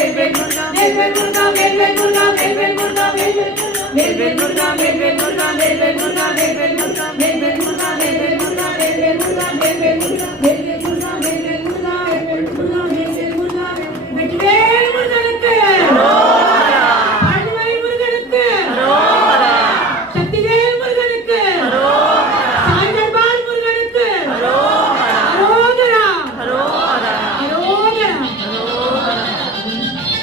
வேல்வேல் முருகா வேல்வேல் முருகா வேல்வேல் முருகா வேல்வேல் முருகா வேல்வேல் முருகா வேல்வேல் முருகா வேல்வேல் முருகா வேல்வேல் முருகா வேல்வேல் முருகா